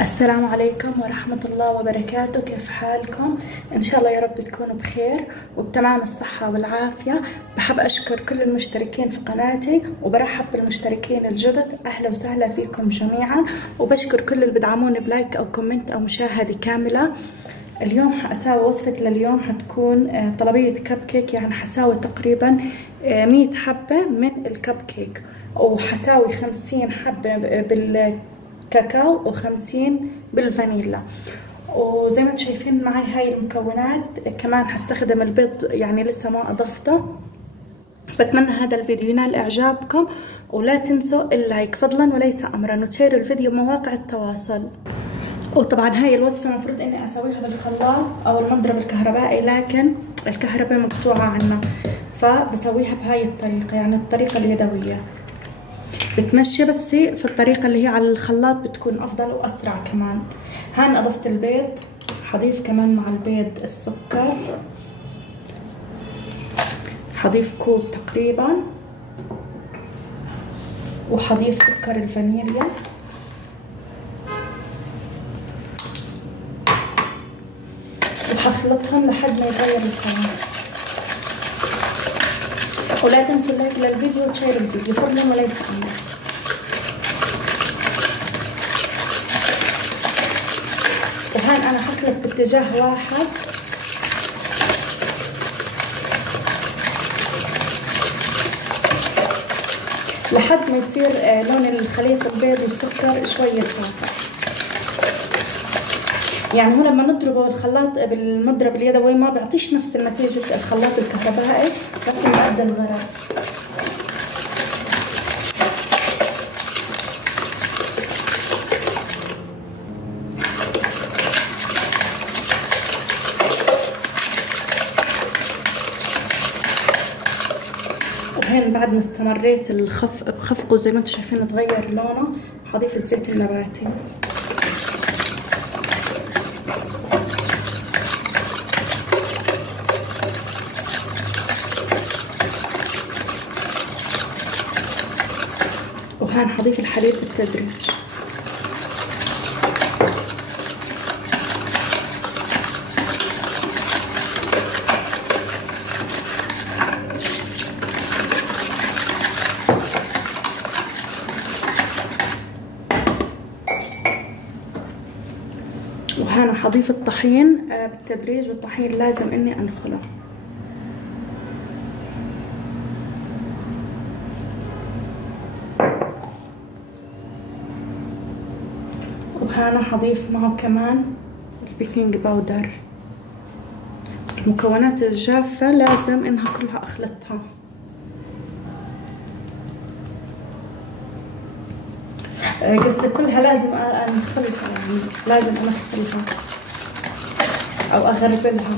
السلام عليكم ورحمة الله وبركاته. كيف حالكم؟ إن شاء الله يا رب تكونوا بخير وبتمام الصحة والعافية. بحب أشكر كل المشتركين في قناتي وبرحب بالمشتركين الجدد، أهلا وسهلا فيكم جميعا، وبشكر كل اللي بدعموني بلايك أو كومنت أو مشاهدة كاملة. اليوم حأساوي وصفة لليوم حتكون طلبية كب كيك، يعني حساوي تقريبا 100 حبة من الكب كيك، وحساوي 50 حبة بالكاكاو و50 بالفانيلا. وزي ما انتم شايفين معي هاي المكونات. كمان حستخدم البيض، يعني لسه ما اضفته. بتمنى هذا الفيديو ينال اعجابكم، ولا تنسوا اللايك فضلا وليس امرا، وتشيروا الفيديو بمواقع التواصل. وطبعا هاي الوصفة المفروض اني اسويها بالخلاط او المضرب الكهربائي، لكن الكهرباء مقطوعة عنا، فبسويها بهاي الطريقة، يعني الطريقة اليدوية بتمشي، بس في الطريقة اللي هي على الخلاط بتكون افضل واسرع كمان. هان اضفت البيض، حضيف كمان مع البيض السكر، حضيف كوب تقريبا، وحضيف سكر الفانيليا، وحخلطهم لحد ما يتغير القوام. ولا تنسوا اللايك للفيديو وتشيروا الفيديو فضلا وليس امرا. وهان انا حخلط باتجاه واحد، لحد ما يصير لون الخليط البيض والسكر شوية فاتح. يعني هو لما نضربه بالخلاط بالمضرب اليدوي ما بيعطيش نفس نتيجة الخلاط الكهربائي، لكن بأدى الغرض. وهين بعد ما استمريت بخفقه زي ما انتم شايفين تغير لونه، حضيف الزيت النباتي. وهان حضيف الحليب بالتدريج. وهنا حضيف الطحين بالتدريج، والطحين لازم اني انخله. وهنا حضيف معه كمان البيكنج باودر. المكونات الجافة لازم انها كلها اخلطها. قصدي كلها لازم انخلها، يعني لازم انخلها او اغربلها.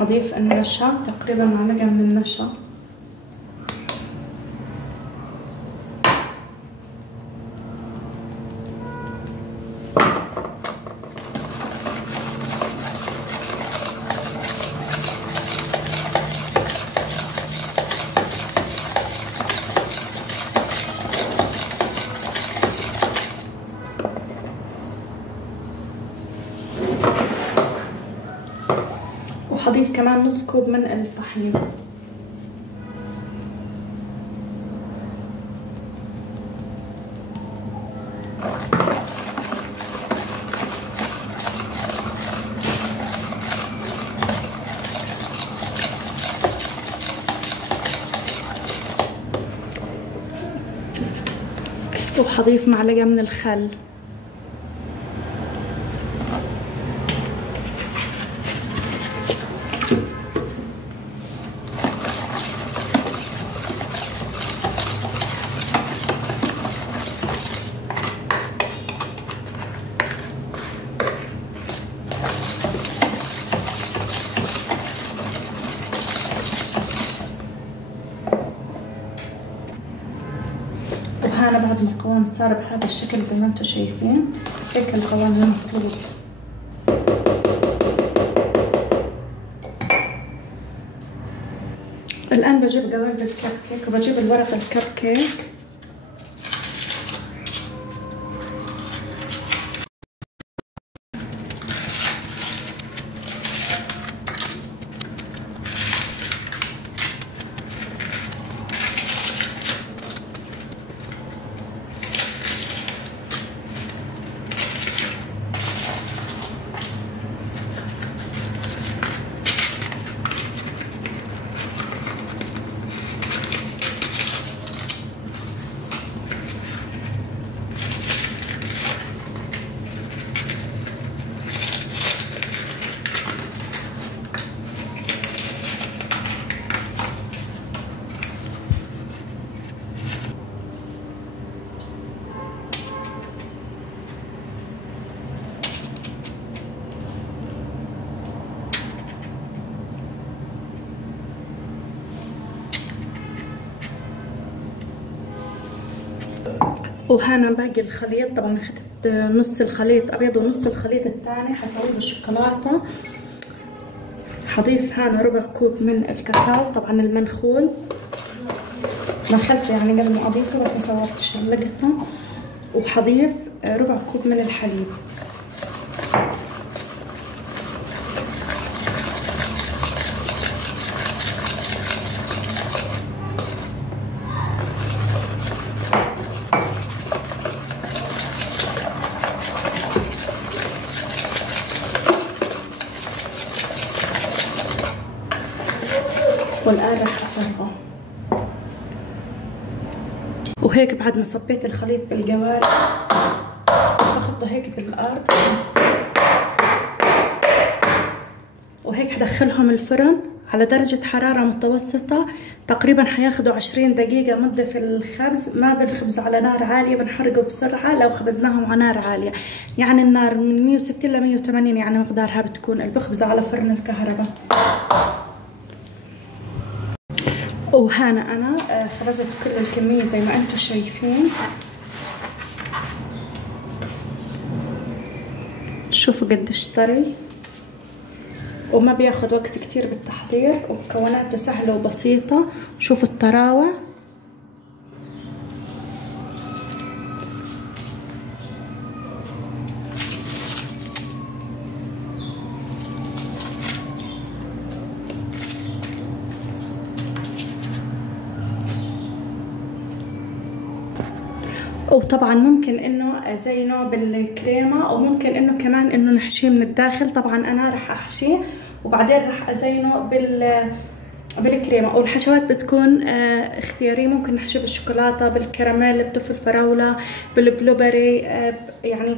حضيف النشا، تقريبا معلقة من النشا. وحضيف كمان نص كوب من الطحين. وحضيف معلقة من الخل. وهنا بعد ما القوام صار بهذا الشكل زي ما انتم شايفين، هيك القوام المفروض. الآن بجيب قوالب الكب كيك وبجيب الورق الكب كيك. وهنا باقي الخليط، طبعا اخذت نص الخليط ابيض ونص الخليط الثاني حسوي له الشوكولاته. حضيف هنا ربع كوب من الكاكاو طبعا المنخول، نخلته يعني قبل ما اضيفه بس ما صورتش اللقطه. وحضيف ربع كوب من الحليب. والآن راح أفرغه. وهيك بعد ما صبيت الخليط بالقوالب بحطه هيك بالأرض، وهيك حدخلهم الفرن على درجة حرارة متوسطة. تقريبا حياخدوا 20 دقيقة مدة في الخبز. ما بنخبزه على نار عالية، بنحرقه بسرعة لو خبزناهم على نار عالية. يعني النار من 160 ل 180 يعني مقدارها بتكون اللي بخبزه على فرن الكهرباء. وهنا انا خبزت كل الكميه زي ما انتم شايفين. شوفوا قديش طري وما بياخد وقت كتير بالتحضير، ومكوناته سهله وبسيطه. شوفوا الطراوه. وطبعا ممكن انه ازينه بالكريمه، او ممكن انه كمان انه نحشيه من الداخل. طبعا انا راح احشيه وبعدين راح ازينه بالكريمه. والحشوات بتكون اختياريه، ممكن نحشيه بالشوكولاته، بالكراميل، بطف الفراوله، بالبلوبري، يعني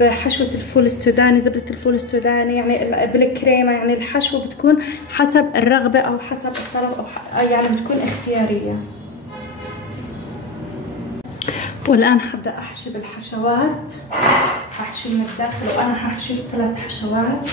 بحشوه الفول السوداني، زبده الفول السوداني، يعني بالكريمه. يعني الحشوه بتكون حسب الرغبه او حسب الطلب، أو يعني بتكون اختياريه. والآن حبدأ أحشي بالحشوات. أحشي من الداخل، وأنا هحشي 3 حشوات.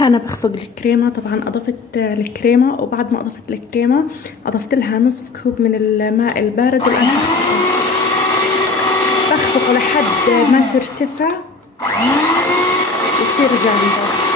هنا بخفق الكريمة. طبعا اضفت الكريمة، وبعد ما اضفت الكريمة اضفت لها نصف كوب من الماء البارد، والان بخفقه لحد ما ترتفع وتصير جامدة.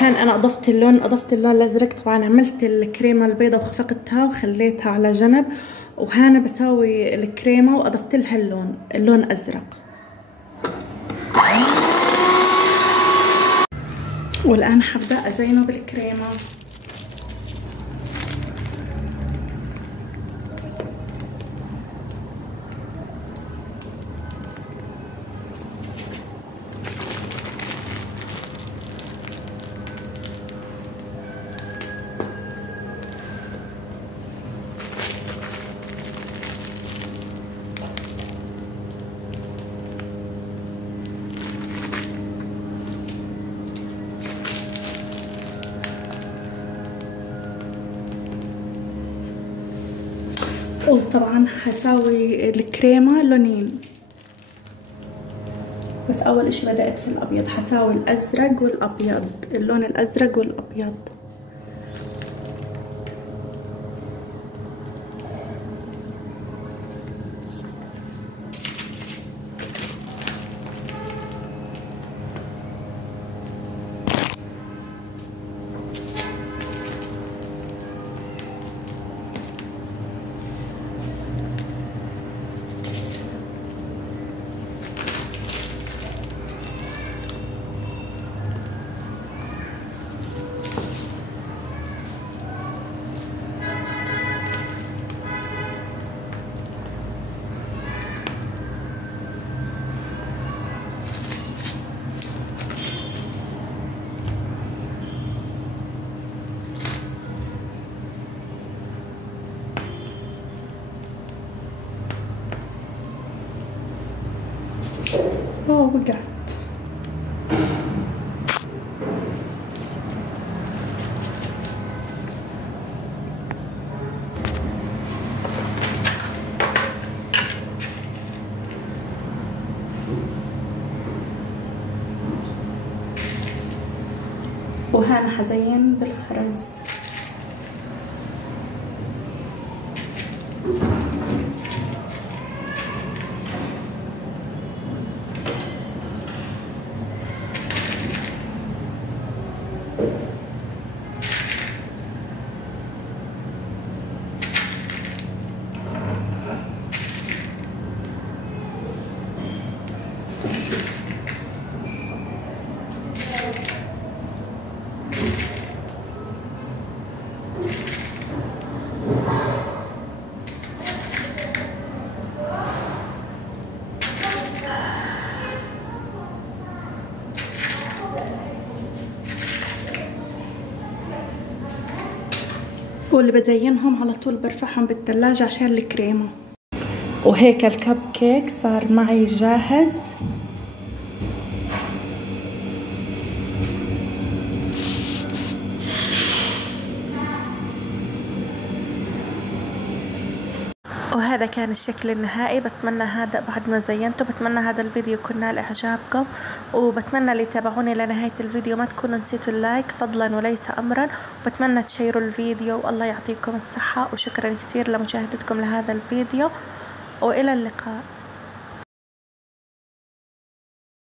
هان انا اضفت اللون الازرق. طبعا عملت الكريمه البيضاء وخفقتها وخليتها على جنب، وهنا بساوي الكريمه واضفت لها اللون ازرق. والان حبدا ازينه بالكريمه. وطبعا هساوي الكريمة لونين، بس اول اشي بدأت في الابيض. هساوي الازرق والابيض، اللون الازرق والابيض. وقعت. وهنا حزين بالخرز. واللي بزينهم على طول برفعهم بالثلاجة عشان الكريمة. وهيك الكب كيك صار معي جاهز. وهذا كان الشكل النهائي. بتمنى هذا بعد ما زينته، بتمنى هذا الفيديو يكون نال اعجابكم، وبتمنى اللي تابعوني لنهاية الفيديو ما تكونوا نسيتوا اللايك فضلا وليس امرا، وبتمنى تشيروا الفيديو. والله يعطيكم الصحة، وشكرا كثير لمشاهدتكم لهذا الفيديو، والى اللقاء.